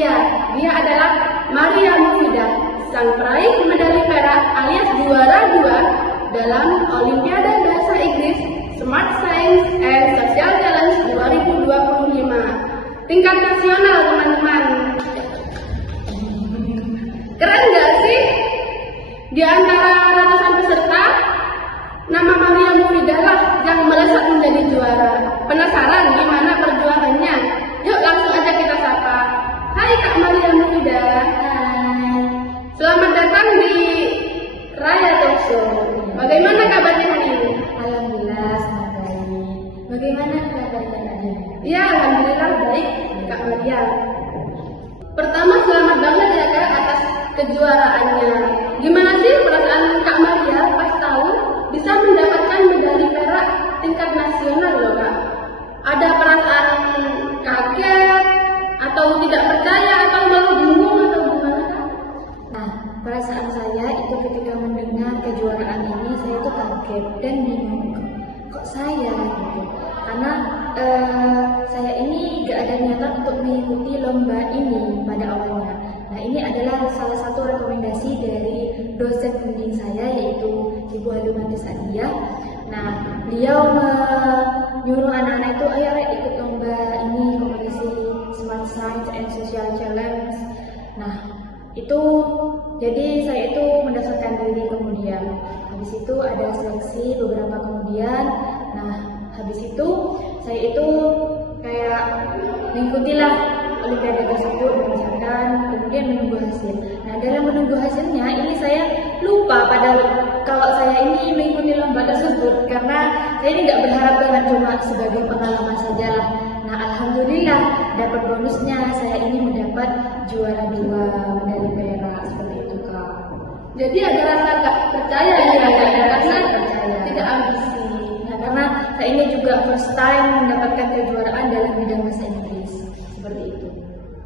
Iya, dia adalah Maria Mufidah, sang peraih medali perak alias juara 2 dalam Olimpiade Bahasa Inggris Smart Science and Social Challenge 2025 tingkat nasional, teman-teman. Keren gak sih? Di antara ratusan peserta, nama Maria Mufidah lah yang melesat menjadi juara. Penasaran gimana perjuangannya? Yuk langsung aja kita sapa. Hai Kak Maria Mufidah. Hai. Selamat datang di Raya Talk Show. Bagaimana kabarnya hari ini? Alhamdulillah sangat baik. Bagaimana kabarnya tadi? Ya, alhamdulillah baik Kak Maria. Pertama, selamat banget ya Kak atas kejuaraannya. Gimana sih perasaan Kak Maria pas tahu bisa mendapatkan medali perak tingkat nasional loh Kak? Ada perasaan kaget atau tidak percaya atau malah bingung atau gimana Kak? Nah, perasaan saya itu ketika mendengar kejuaraan ini saya itu kaget dan bingung. Kok saya gitu? Karena saya ini gak ada niatan untuk mengikuti lomba ini pada awalnya. Nah, ini adalah salah satu rekomendasi dari dosen pembimbing saya yaitu Ibu Halumantis Adia. Nah, beliau menyuruh anak-anak itu ayo ikut lomba ini, kompetisi Smart Science and Social Challenge. Nah, itu jadi saya itu mendaftarkan diri kemudian. Habis itu ada seleksi beberapa kemudian. Nah, habis itu saya itu kayak mengikutilah olimpiade tersebut berdasarkan kemudian menunggu hasil. Nah, dalam menunggu hasilnya ini saya lupa padahal kalau saya ini mengikuti lomba tersebut karena saya ini nggak berharap dengan cuma sebagai pengalaman saja lah. Nah, alhamdulillah dapat bonusnya saya ini mendapat juara 2 medali perak seperti itu Kak. Jadi ada rasa gak percaya ya karena tidak ambisi. Nah, karena saya ini juga first time mendapatkan kejuaraan dalam bidang bahasa Inggris seperti itu.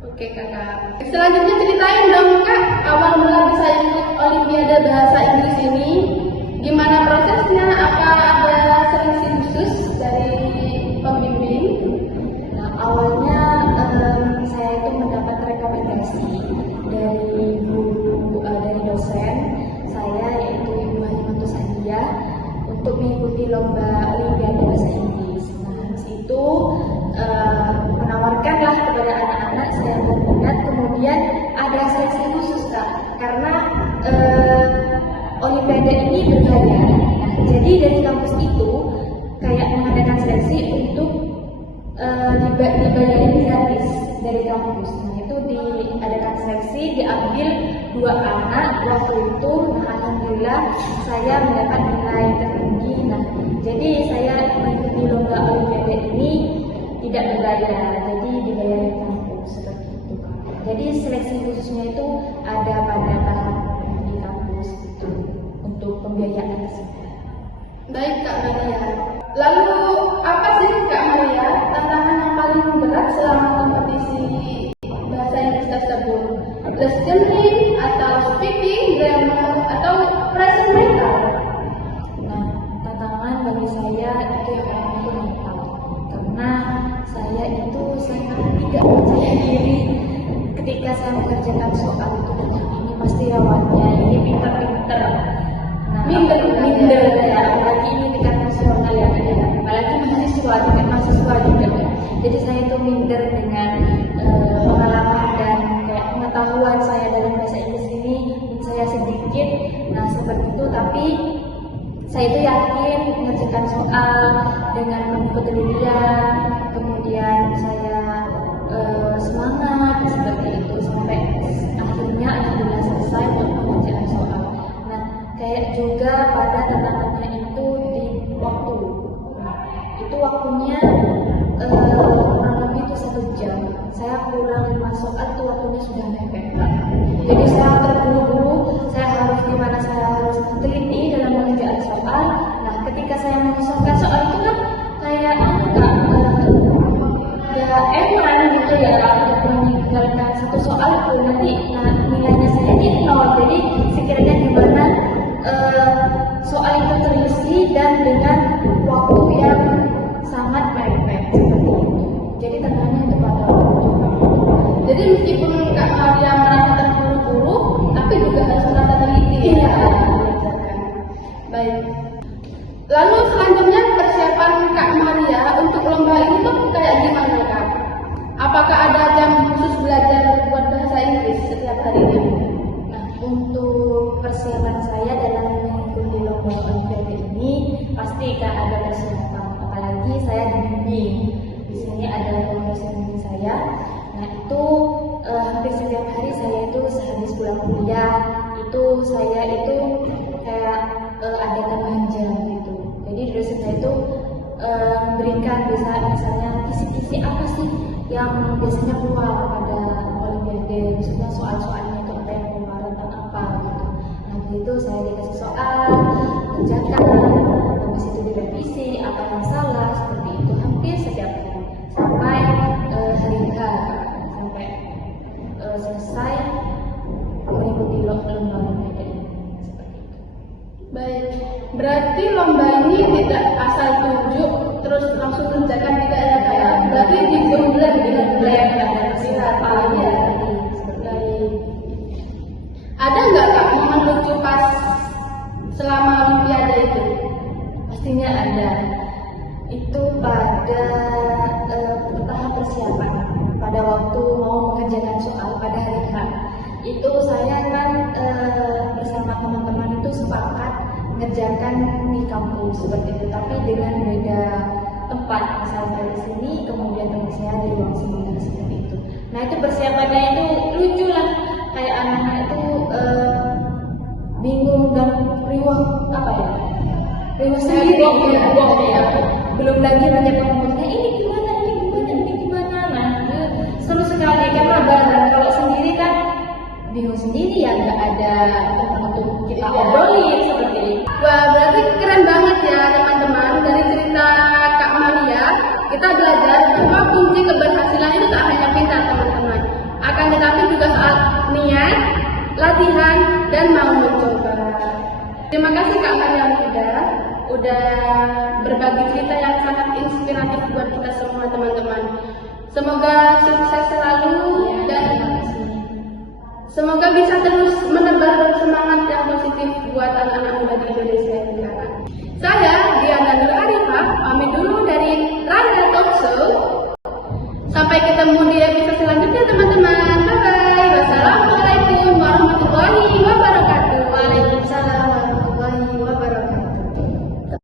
Oke Kakak. Selanjutnya ceritain dong Kak, awal mula bisa ikut Olimpiade Bahasa Inggris ini. Gimana prosesnya? Apa ada seleksi khusus dari pembimbing? Nah, awalnya saya itu mendapat rekomendasi dari dari dosen saya yaitu Ibu Halumantis Adia untuk mengikuti lomba Olimpiade Bahasa Inggris. Nah, habis itu menawarkanlah kepada anak-anak saya berminat, kemudian ada seleksi khusus Kak, karena Olimpiade ini berbayar. Nah, jadi dari kampus itu kayak mengadakan seleksi untuk dibayarin gratis dari kampus. Nah, itu diadakan seleksi, diambil 2 anak waktu itu. Nah, alhamdulillah saya mendapat nilai tertinggi. Nah, jadi saya mengikuti lomba Olimpiade ini tidak dibayar, jadi dibayar di kampus seperti itu Kak. Jadi seleksi khususnya itu ada pada tahap di kampus itu untuk pembiayaan tersebut. Baik Kak Maria. Lalu apa sih Kak Maria tantangan yang paling berat selama kompetisi bahasa Inggris tersebut? Listening atau speaking, grammar atau present mental? Nah, tantangan bagi saya itu yang pertama itu mental, karena saya itu sangat tidak percaya diri ketika saya mengerjakan soal itu. Ini pasti lawannya ini pinter-pinter. Nah, minder ya, apalagi ini tingkat nasional ya, apalagi mahasiswa, tingkat mahasiswa juga. Jadi saya itu minder dengan pengalaman dan kayak pengetahuan saya dalam bahasa Inggris ini saya sedikit. Nah, seperti itu, tapi saya itu yakin mengerjakan soal dengan mengikuti penelitian, kemudian saya semangat seperti itu sampai akhirnya alhamdulillah selesai untuk pengerjaan soal. Nah, kayak juga pada tantangannya itu di waktu. Nah, itu waktunya kurang lebih itu 1 jam. Saya kurang 5 soal itu waktunya sudah mepet. Jadi saya terburu-buru, saya harus gimana, saya harus teliti dalam mengerjakan soal. Nah, ketika saya menyelesaikan soal itu kan kayak ya enak gitu ya, meninggalkan 1 soal itu nanti nilainya saya ini 0. Jadi sekiranya gimana soal itu terisi dan dengan waktu yang sangat mepet seperti itu. Jadi tantangannya itu pada waktu. Jadi meskipun kuliah itu saya itu kayak ada tambahan jam gitu. Jadi dosen saya itu memberikan misalnya kisi-kisi apa sih yang biasanya keluar pada olimpiade, misalnya soal-soalnya itu apa yang keluar tentang apa gitu. Nah itu saya dikasih soal, kerjakan, habis itu direvisi apa yang salah seperti itu hampir setiap hari sampai hari H, sampai selesai mengikuti lomba olimpiade seperti itu. Baik, berarti lomba ini tidak asal tunjuk terus langsung kerjakan tidak ya Kak ya? Berarti dibuat dengan plan ada apa ya? Baik. Ada nggak Kak momen lucu pas selama olimpiade itu? Pastinya ada. Itu pada tahap persiapan, pada waktu mau mengerjakan soal pada hari H. Itu saya kan bersama teman-teman itu sepakat mengerjakan di kampus seperti itu, tapi dengan beda tempat. Misalnya di sini, kemudian teman saya di ruang sendiri seperti itu. Nah itu persiapannya itu lucu lah, kayak anak-anak itu bingung dan riwah apa ya? Riwah sendiri ya. Belum lagi banyak ngomongnya ini gimana. Nah seru sekali karena bareng. Kalau sendiri kan bingung sendiri ya, nggak ada tempat untuk kita obrolin seperti itu. Wah, berarti keren banget ya teman-teman. Dari cerita Kak Maria, kita belajar bahwa kunci keberhasilan itu tak hanya pintar teman-teman, akan tetapi juga soal niat, latihan, dan mau mencoba. Terima kasih Kak Maria udah berbagi cerita yang sangat inspiratif buat kita semua teman-teman. Semoga sukses selalu dan semoga bisa terus menebar semangat yang positif